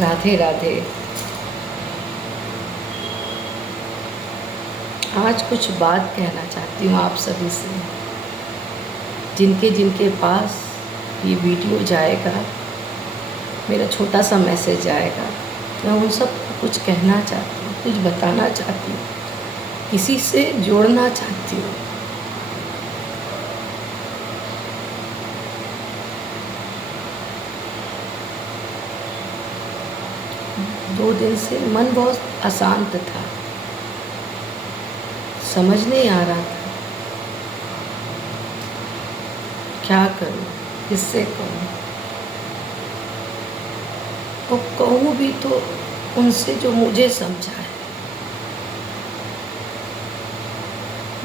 राधे राधे। आज कुछ बात कहना चाहती हूँ आप सभी से। जिनके जिनके पास ये वीडियो जाएगा, मेरा छोटा सा मैसेज आएगा, मैं उन सबको कुछ कहना चाहती हूँ, कुछ बताना चाहती हूँ, किसी से जोड़ना चाहती हूँ। दो दिन से मन बहुत अशांत था, समझ नहीं आ रहा था क्या करूं, किससे कहूं। और कहूं भी तो उनसे जो मुझे समझाए,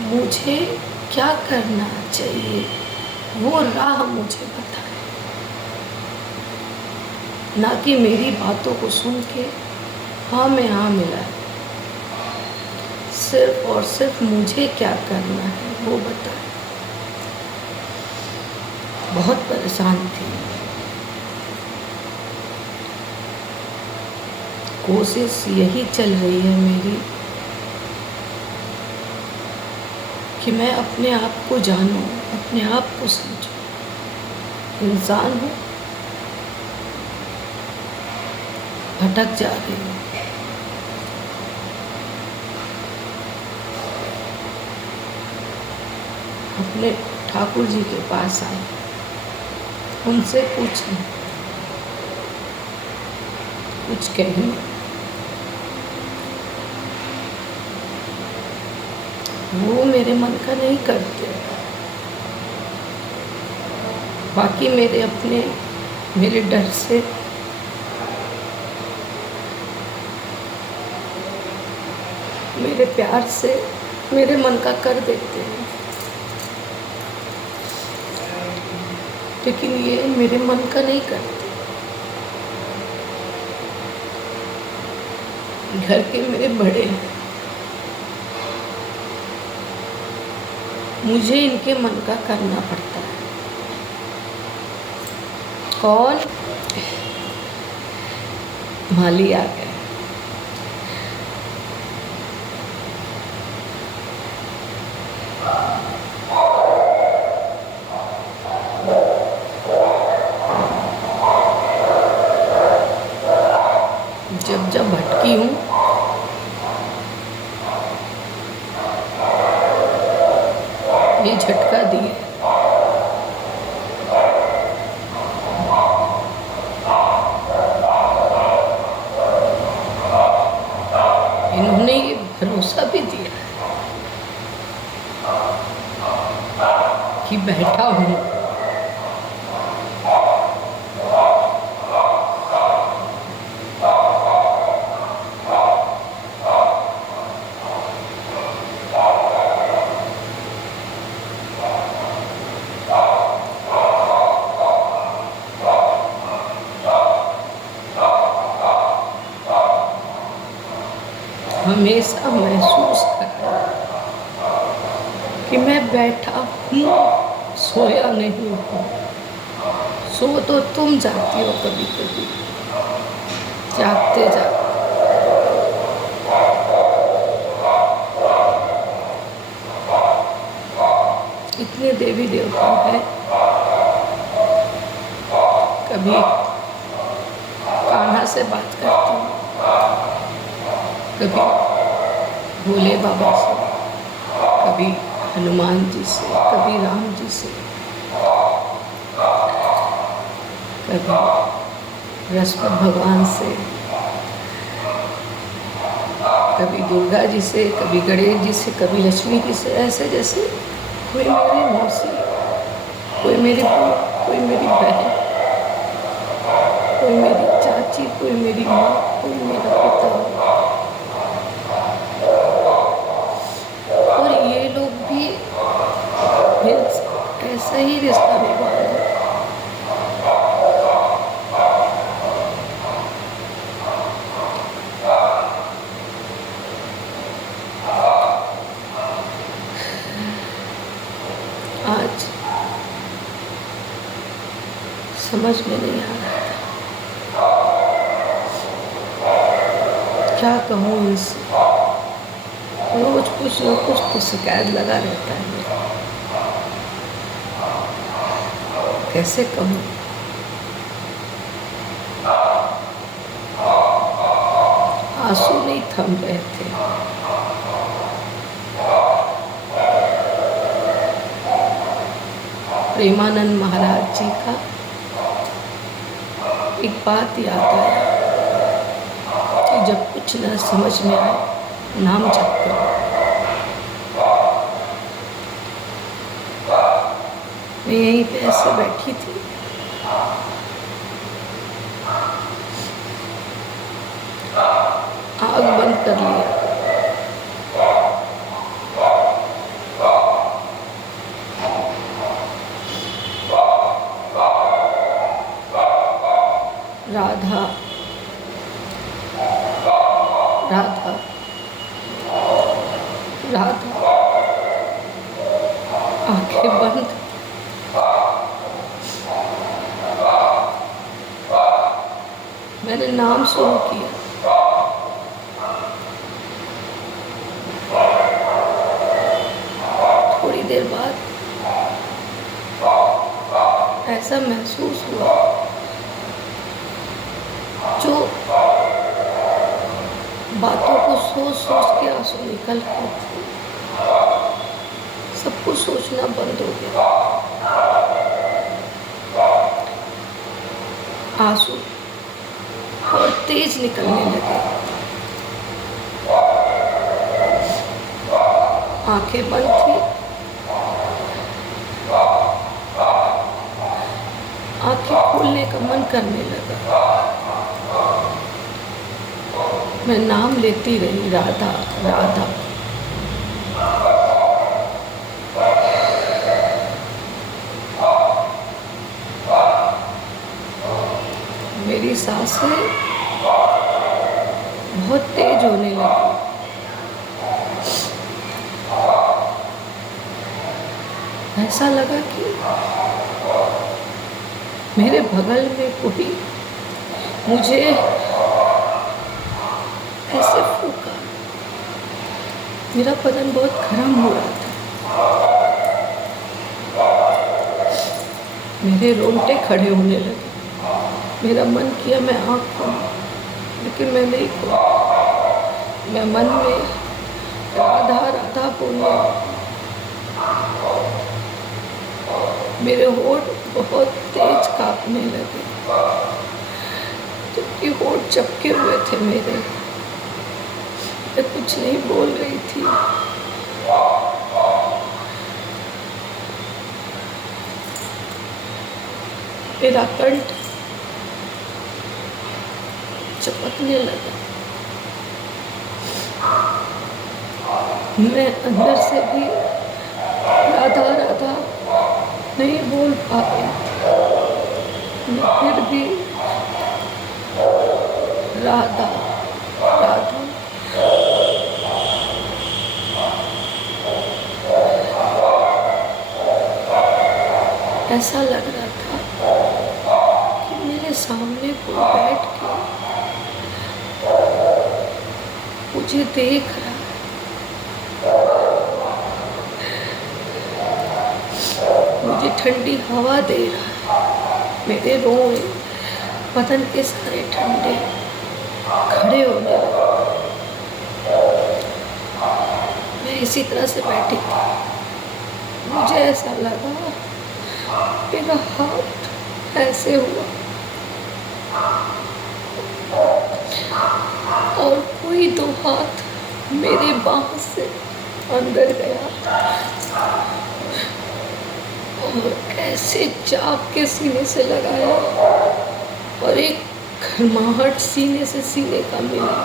मुझे क्या करना चाहिए वो राह मुझे बताए, ना कि मेरी बातों को सुन के हाँ में हाँ मिलाए। सिर्फ और सिर्फ मुझे क्या करना है वो बताए। बहुत परेशान थी। कोशिश यही चल रही है मेरी कि मैं अपने आप को जानूं, अपने आप को समझूं। इंसान हूँ, भटक जा रही हूँ। अपने ठाकुर जी के पास आई, उनसे पूछूं, कुछ कहूं। वो मेरे मन का नहीं करते। बाकी मेरे अपने, मेरे डर से मेरे प्यार से मेरे मन का कर देते हैं, लेकिन ये मेरे मन का नहीं करते। घर के मेरे बड़े हैं, मुझे इनके मन का करना पड़ता है। कौन? माली आ गए। जब जब भटकी हूँ, ये झटका दिए। इन्होंने ये भरोसा भी दिया कि बैठा हूँ, हमेशा महसूस करा कि मैं बैठा हूँ, सोया नहीं हूँ। सो तो तुम जाती हो कभी कभी, जागते जागते। इतने देवी देवता हैं, कभी कान्हा से बात करती हूँ, कभी भोले बाबा से, कभी हनुमान जी से, कभी राम जी से, कभी बृहस्पति भगवान से, कभी दुर्गा जी से, कभी गणेश जी से, कभी लक्ष्मी जी से। ऐसे जैसे कोई मेरी मौसी, कोई मेरी बहू, कोई मेरी बहन, कोई मेरी चाची, कोई मेरी माँ, कोई मेरा पिता। और ये लोग भी ऐसा ही रिश्ता निभा रहे हैं। आज समझ में नहीं आ रहा था क्या कहूँ इनसे, रोज कुछ न कुछ तो शिकायत लगा रहता है मेरा। कैसे कहूँ, आंसू नहीं थम रहे थे। प्रेमानंद महाराज जी का एक बात याद आया कि जब कुछ न समझ में आए नाम जप करो। मैं यहीं पे ऐसे बैठी थी, आग बंद कर लिया, राधा राधा राधा, आंखें बंद, मैंने नाम शुरू किया। थोड़ी देर बाद ऐसा महसूस हुआ जो बातों को सोच सोच के आंसू निकल रहे थे, सब कुछ सोचना बंद हो गया। आंसू और तेज निकलने लगे, आंखें बंद थी, आंखें खोलने का मन करने लगा। मैं नाम लेती रही, राधा राधा। मेरी सांसें बहुत तेज होने लगी। ऐसा लगा कि मेरे बगल में कोई मुझे ऐसे फूका। मेरा बदन बहुत गर्म हो रहा था, मेरे रोंगटे खड़े होने लगे। मेरा मन किया मैं आँख खोलूं, लेकिन मैं नहीं खोली। मैं मन में राधा राधा बोलने लगी। मेरे होठ बहुत तेज कांपने लगे, जबकि होठ चपके हुए थे मेरे। मैं कुछ नहीं बोल रही थी। मेरा कंठ चपकने लगा। मैं अंदर से भी राधा राधा नहीं बोल पा रही थी। मैं फिर भी राधा राधा। ऐसा लग रहा था कि मेरे सामने कोई बैठ के मुझे देख रहा है। मुझे ठंडी हवा दे रहा है। मेरे रोए बदन के सारे ठंडे खड़े होने लगे। मैं इसी तरह से बैठी थी। मुझे ऐसा लगा मेरा हाथ ऐसे हुआ और कोई दो हाथ मेरे बांह से अंदर गया और ऐसे चाप के सीने से लगाया और एक गर्माहट सीने से सीने का मिला।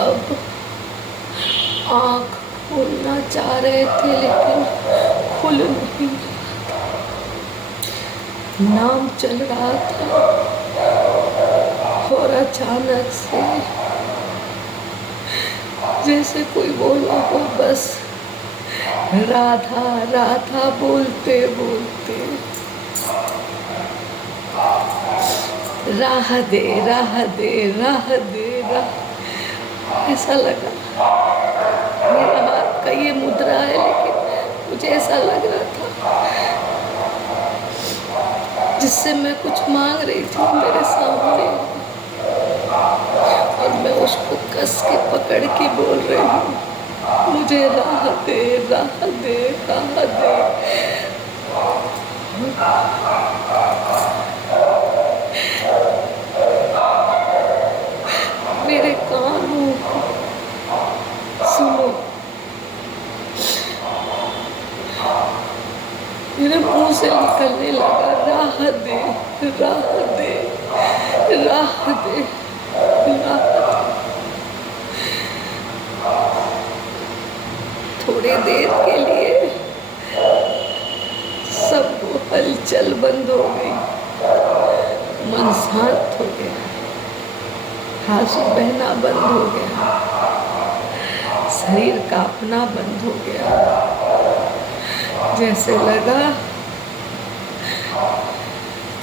अब आँख खोलना चाह रहे थे लेकिन खुल नहीं रहा था। नाम चल रहा था और अचानक से जैसे कोई बोला हो, बस राधा राधा बोलते बोलते राह दे राह दे राह दे राह। ऐसा लगा मेरा हाथ का ये मुद्रा है, लेकिन मुझे ऐसा लग रहा था जिससे मैं कुछ मांग रही थी मेरे सामने, और मैं उसको कस के पकड़ के बोल रही हूँ, मुझे राह दे राह दे राह दे। मेरे कानों को सुनो, मेरे मुंह से निकलने लगा, राह दे राह दे राह दे राह दे। थोड़ी देर के लिए सब हलचल बंद हो गई, मन शांत हो गया, आंसू बहना बंद हो गया, शरीर कांपना बंद हो गया। जैसे लगा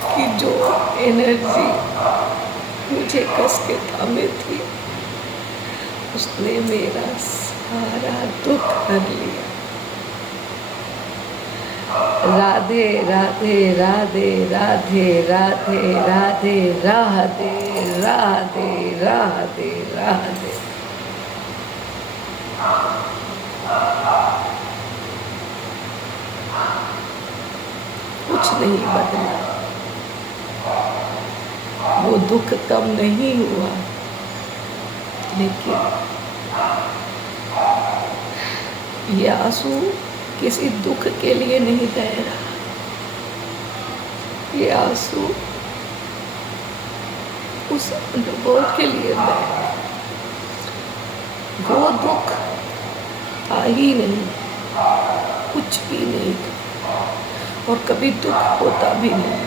कि जो एनर्जी मुझे कस के थामे थी उसने मेरा सारा दुख हर लिया। राधे राधे राधे राधे राधे राधे राधे राधे राधे राधे। कुछ नहीं बदला, वो दुख कम नहीं हुआ, लेकिन ये आंसू किसी दुख के लिए नहीं बह रहा, ये आंसू उस अनुभव के लिए बह रहा। वो दुख था ही नहीं, कुछ भी नहीं था, और कभी दुख होता भी नहीं।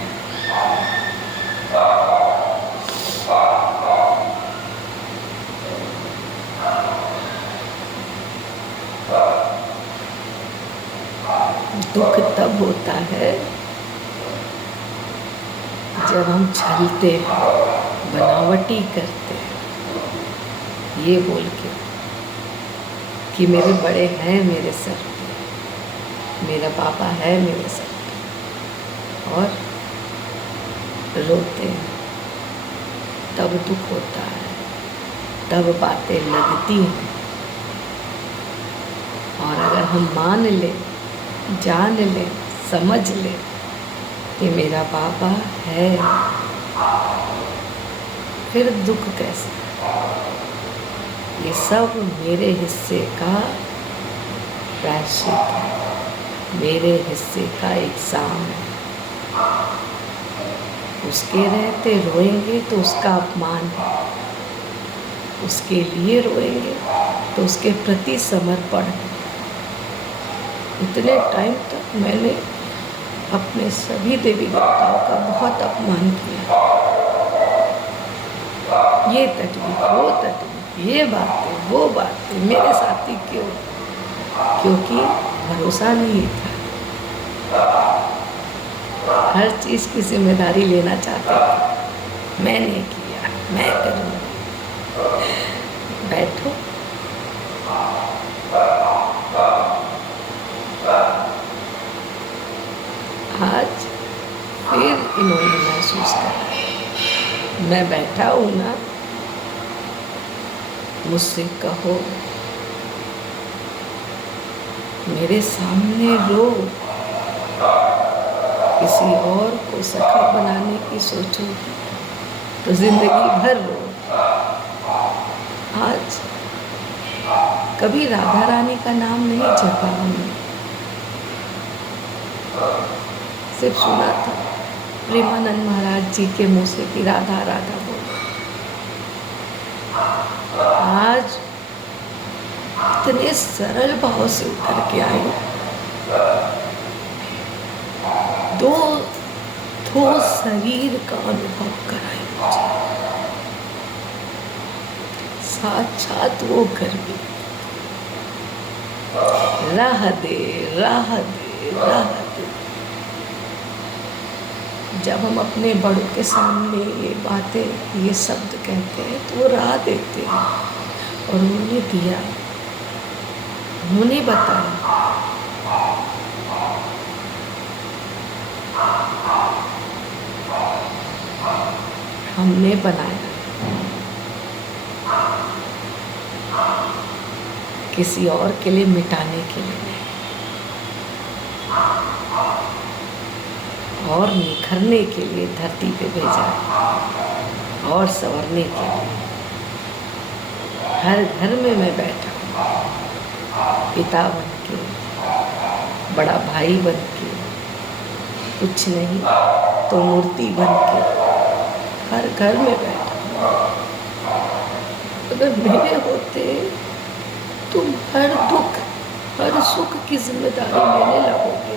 दुख तब होता है जब हम छलते हैं, बनावटी करते हैं, ये बोल के कि मेरे बड़े हैं मेरे सर पे, मेरा पापा है मेरे सर पे, और रोते हैं। तब दुख होता है, तब बातें लगती हैं। और अगर हम मान लें, जान ले, समझ ले कि मेरा पापा है, फिर दुख कैसे? ये सब मेरे हिस्से का प्रायश्चित है, मेरे हिस्से का एग्जाम है। उसके रहते रोएंगे तो उसका अपमान है, उसके लिए रोएंगे तो उसके प्रति समर्पण है। इतने टाइम तक मैंने अपने सभी देवी देवताओं का बहुत अपमान किया, ये तकलीफ वो तकलीफ, ये बातें वो बातें मेरे साथ ही क्यों? क्योंकि भरोसा नहीं था, हर चीज़ की जिम्मेदारी लेना चाहते थे। मैंने किया, मैं करूँगी। बैठो, आज फिर इन्होंने महसूस करा, मैं बैठा हूँ ना, मुझसे कहो, मेरे सामने रो, किसी और को सखा बनाने की सोचोगी तो जिंदगी भर रो। आज कभी राधा रानी का नाम नहीं जपा हमने, सिर्फ सुना था प्रेमानंद महाराज जी के मुंह से कि राधा राधा बोलो। आज इतने सरल भाव से उतर के आई, दो शरीर का अनुभव कराई मुझे, साक्षात वो गर्मी। राह दे राह दे राह दे। जब हम अपने बड़ों के सामने ये बातें, ये शब्द कहते हैं तो वो राह देते हैं। और उन्होंने दिया, उन्होंने बताया। हमने बनाया, किसी और के लिए मिटाने के लिए नहीं, और निखरने के लिए धरती पे भेजा है, और संवरने के लिए। हर घर में मैं बैठा हूँ, पिता बन के, बड़ा भाई बन के, कुछ नहीं तो मूर्ति बन के हर घर में बैठा हूँ। अगर मेरे होते तुम हर दुख, हर सुख की जिम्मेदारी लेने लगोगे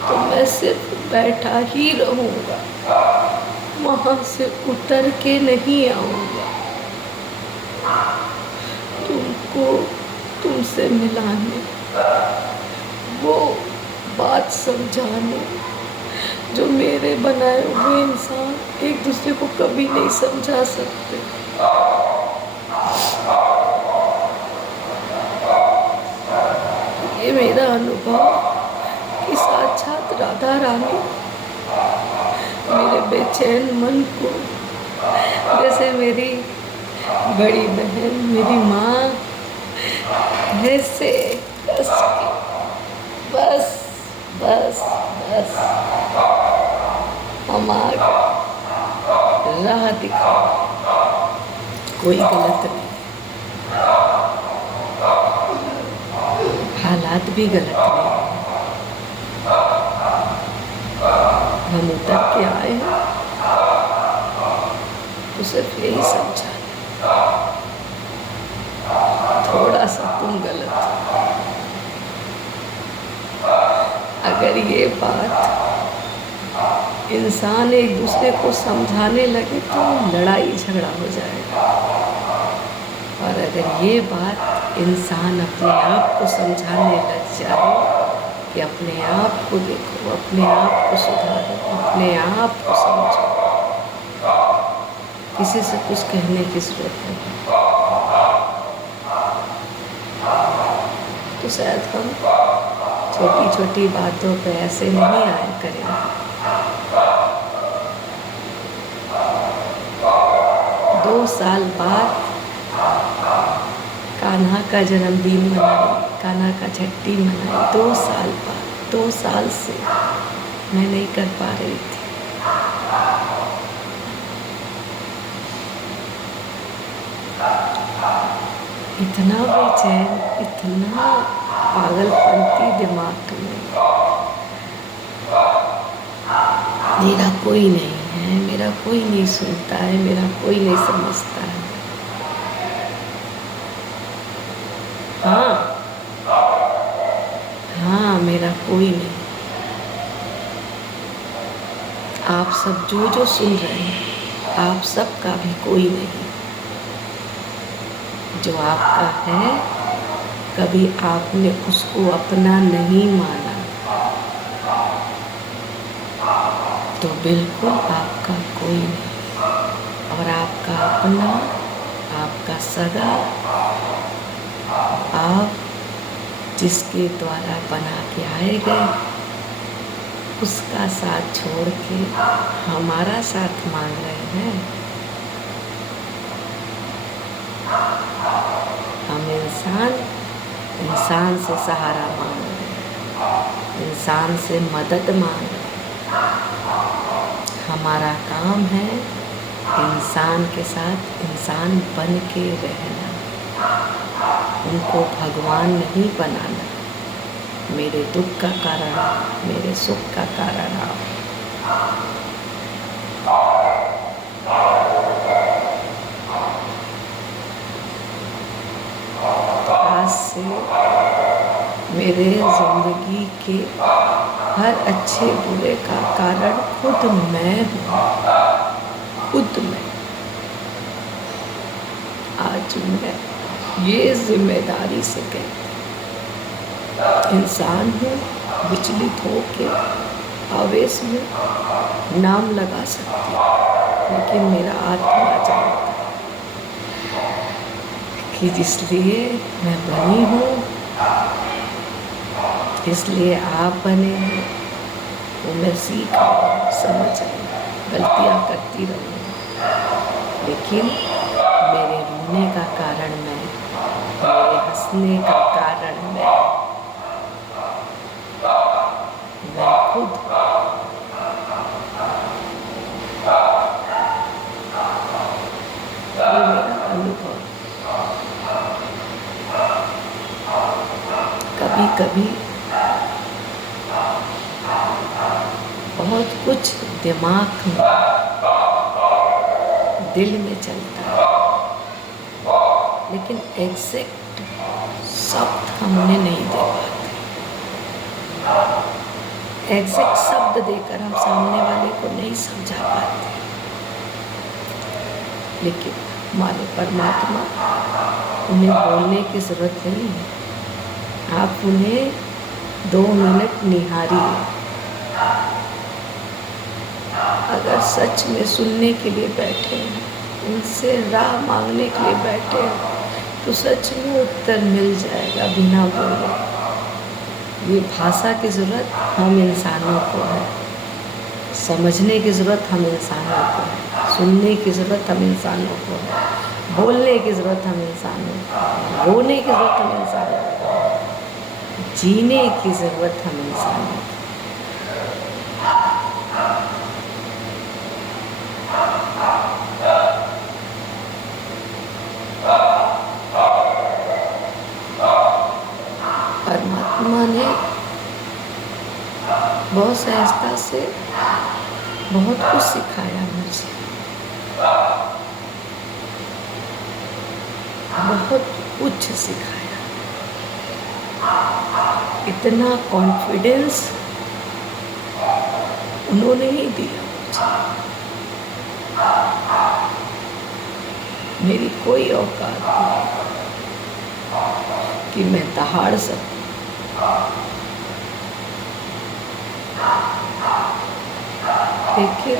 तो मैं सिर्फ बैठा ही रहूँगा, वहाँ से उतर के नहीं आऊँगा। तुमको तुमसे मिलाने, वो बात समझाने जो मेरे बनाए हुए इंसान एक दूसरे को कभी नहीं समझा सकते। ये मेरा अनुभव कि साक्षात राधा रानी मेरे बेचैन मन को, जैसे मेरी बड़ी बहन, मेरी माँ, ऐसे कस के बस बस बस हमारा राह दिखा। कोई गलत नहीं, हालात भी गलत नहीं, हम उतर के आए हैं तो सिर्फ यही समझा, थोड़ा सा तुम गलत हो। अगर ये बात इंसान एक दूसरे को समझाने लगे तो लड़ाई झगड़ा हो जाएगा, और अगर ये बात इंसान अपने आप को समझाने लग जाए कि अपने आप को देखो, अपने आप को सुधारो, अपने आप को समझो, किसी से कुछ कहने की जरूरत नहीं, तो शायद हम छोटी छोटी बातों पे ऐसे नहीं आया करेंगे। 2 साल बाद कान्हा का जन्मदिन मनाई, कान्हा का छठी मनाई, 2 साल बाद, 2 साल से मैं नहीं कर पा रही थी। इतना बेचैन, इतना पागलपंती दिमाग में, मेरा कोई नहीं है, मेरा कोई नहीं सुनता है, मेरा कोई नहीं समझता है। हाँ, मेरा कोई नहीं। आप सब जो सुन रहे हैं, आप सबका भी कोई नहीं। जो आपका है, कभी आपने उसको अपना नहीं माना तो बिल्कुल आपका कोई नहीं। और आपका अपना, आपका सगा, आप जिसके द्वारा बना के आए गए, उसका साथ छोड़ के हमारा साथ मांग रहे हैं। हम इंसान से सहारा मांग रहे हैं, इंसान से मदद मांग रहे हैं। हमारा काम है इंसान के साथ इंसान बन के रहना, उनको भगवान नहीं बनाना। मेरे दुख का कारण, मेरे सुख का कारण आप। आज से मेरे जिंदगी के हर अच्छे बुरे का कारण खुद मैं हूँ, खुद मैं। आज मैं ये जिम्मेदारी से कहती, इंसान हूँ, विचलित होके आवेश में नाम लगा सकती हूँ, लेकिन मेरा आत्मा जानता है कि जिसलिए मैं बनी हूँ, इसलिए आप बने हैं, वो मैं सीख रही हूँ, समझ रही हूँ, गलतियाँ करती रहूँगी, लेकिन मेरे रोने का कारण मैं, मेरे हंसने का कारण मैं खुद। ये मेरा अनुभव। कभी कभी बहुत कुछ दिमाग में, दिल में चलता है, लेकिन एग्जैक्ट शब्द हमने नहीं दे पाते। एग्जैक्ट शब्द देकर हम सामने वाले को नहीं समझा पाते, लेकिन हमारे परमात्मा, उन्हें बोलने की ज़रूरत नहीं है, आप उन्हें 2 मिनट निहारिए। अगर सच में सुनने के लिए बैठे हैं, उनसे राह मांगने के लिए बैठे हैं, तो सच में उत्तर मिल जाएगा बिना बोले। ये भाषा की ज़रूरत हम इंसानों को है, समझने की ज़रूरत हम इंसानों को है, सुनने की ज़रूरत हम इंसानों को है, बोलने की ज़रूरत हम इंसानों को है, रोने की ज़रूरत हम इंसानों को है, जीने की ज़रूरत हम इंसानों को है। परमात्मा ने बहुत सहजता से बहुत कुछ सिखाया मुझे, बहुत कुछ सिखाया। इतना कॉन्फिडेंस उन्होंने ही दिया मुझे। मेरी कोई औकात नहीं कि मैं दहाड़ सकूं। लेकिन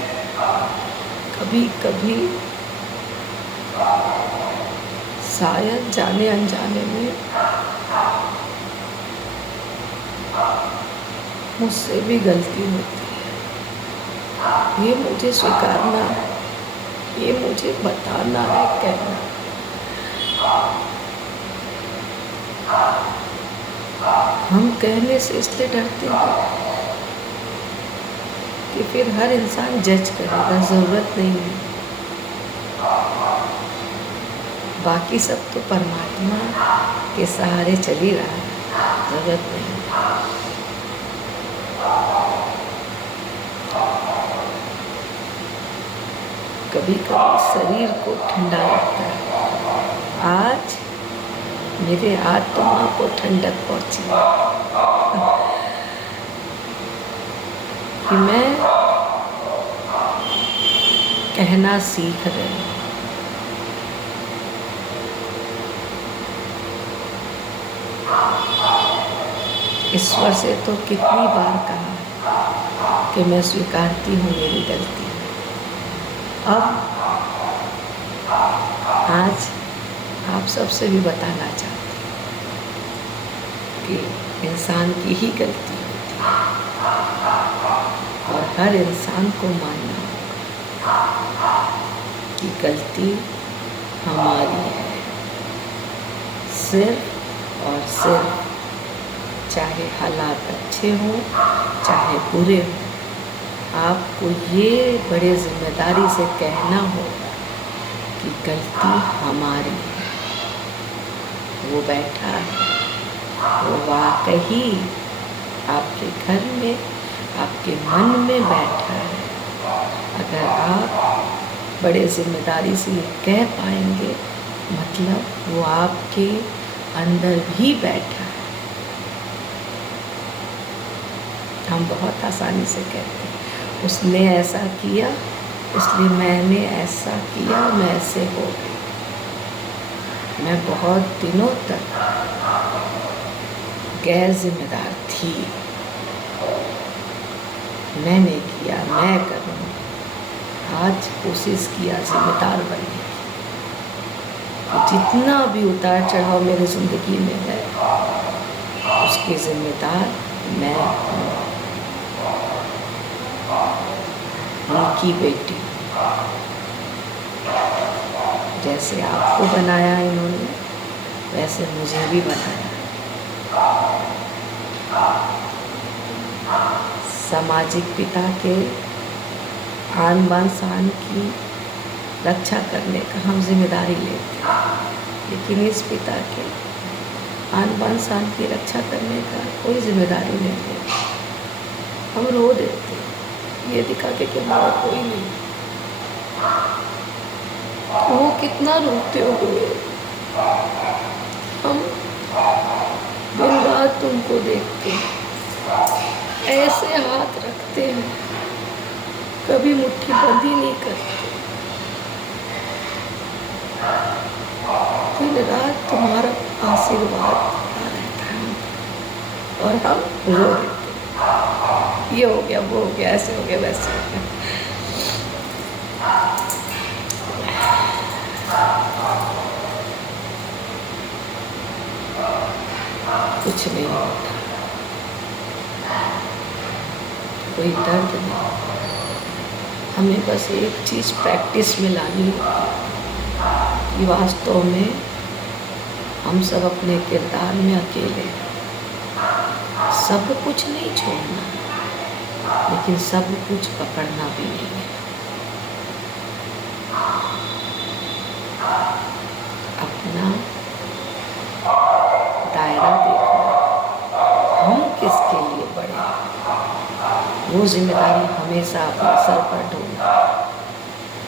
कभी कभी शायद जाने अनजाने में मुझसे भी गलती होती है। ये मुझे स्वीकारना है, ये मुझे बताना है, कहना। हम कहने से इसलिए डरते हैं कि फिर हर इंसान जज करेगा, ज़रूरत नहीं है। बाकी सब तो परमात्मा के सहारे चल ही रहा है, ज़रूरत नहीं है। कभी कभी शरीर को ठंडा लगता है। आज मेरे आत्मा को ठंडक पहुंची कि मैं कहना सीख रही हूँ। ईश्वर से तो कितनी बार कहा कि मैं स्वीकारती हूँ मेरी गलती। अब आज आप सबसे भी बताना चाहती हूँ कि इंसान की ही गलती होती है और हर इंसान को मानना होगा कि गलती हमारी है। सिर्फ और सिर्फ, चाहे हालात अच्छे हों चाहे बुरे हों, आपको ये बड़े जिम्मेदारी से कहना होगा कि गलती हमारी है। वो बैठा है, वो वाकई आपके घर में, आपके मन में बैठा है। अगर आप बड़े जिम्मेदारी से ये कह पाएंगे, मतलब वो आपके अंदर भी बैठा है। हम बहुत आसानी से कहते हैं उसने ऐसा किया इसलिए मैंने ऐसा किया, मैं ऐसे हो गई। मैं बहुत दिनों तक गैर जिम्मेदार थी, मैंने किया, मैं करूँगी। आज कोशिश किया जिम्मेदार बनने की, कि जितना भी उतार चढ़ाव मेरी ज़िंदगी में है उसकी जिम्मेदार मैं हूँ, उनकी बेटी। जैसे आपको बनाया इन्होंने वैसे मुझे भी बनाया। सामाजिक पिता के आन बान शान की रक्षा करने का हम जिम्मेदारी लेते हैं, लेकिन इस पिता के आन बान शान की रक्षा करने का कोई जिम्मेदारी नहीं लेते। हम रो देते ये दिखा के कि हमारा कोई नहीं। वो कितना रोते होंगे, हम दिन रात तुमको देखते हैं, ऐसे हाथ रखते हैं, कभी मुट्ठी बंद ही नहीं करते। दिन रात तुम्हारा आशीर्वाद रहता है और हम रो देते। ये हो गया, वो हो गया, ऐसे हो गया, वैसे हो गया। कुछ नहीं होता, कोई दर्द नहीं। हमें बस एक चीज़ प्रैक्टिस में लानी होगी कि वास्तव में हम सब अपने किरदार में अकेले हैं। सब कुछ नहीं छोड़ना, लेकिन सब कुछ पकड़ना भी नहीं है। अपना दायरा देखना, हम किसके लिए बड़े हैं, वो जिम्मेदारी हमेशा अपने सर पर ढोना।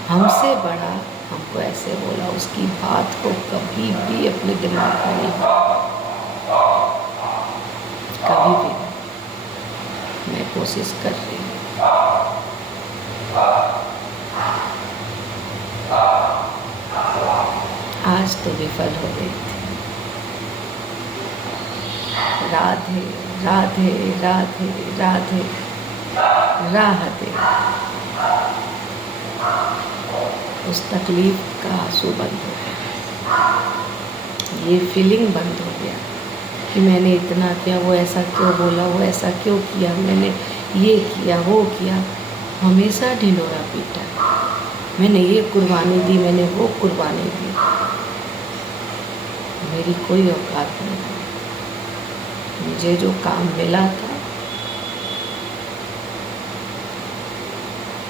हमसे बड़ा हमको ऐसे बोला, उसकी बात को कभी भी अपने दिमाग में नहीं लाना, कभी भी। मैं कोशिश कर रही हूँ। आज तो विफल हो गई थी। राधे राधे राधे राधे राधे। उस तकलीफ का आंसू बंद हो गया, ये फीलिंग बंद हो गया कि मैंने इतना किया, वो ऐसा क्यों बोला, वो ऐसा क्यों किया, मैंने ये किया, वो किया। हमेशा ढिंढोरा पीटा, मैंने ये कुर्बानी दी, मैंने वो कुर्बानी दी। मेरी कोई औकात नहीं। मुझे जो काम मिला था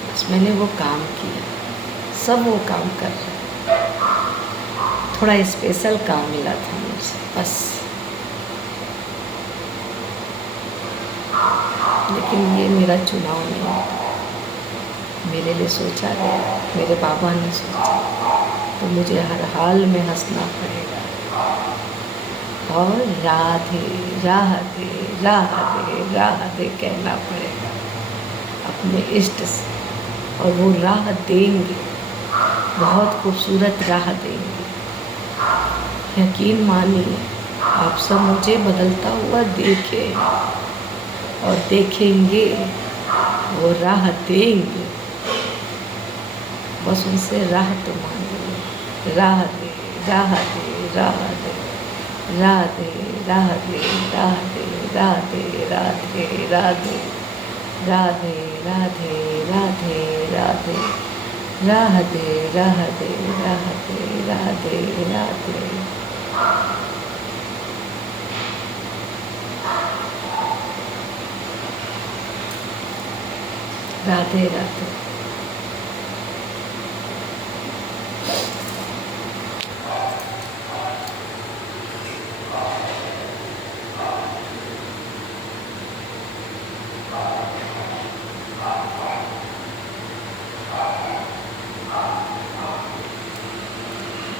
बस मैंने वो काम किया। सब वो काम कर रहे, थोड़ा स्पेशल काम मिला था मुझे बस। लेकिन ये मेरा चुनाव नहीं था, मेरे लिए सोचा गया, मेरे बाबा ने सोचा, तो मुझे हर हाल में हंसना पड़ेगा और राधे राधे राधे राधे कहना पड़ेगा अपने इष्ट से। और वो राह देंगे, बहुत खूबसूरत राह देंगे। यकीन मानिए, आप सब मुझे बदलता हुआ देखें और देखेंगे, वो राह देंगे। बस उनसे राह तो मांगिए, राह दे राह दे राह दे राधे राधे राधे राधे राधे राधे राधे राधे राधे राधे राधे राधे राधे राधे राधे। राधे राधे।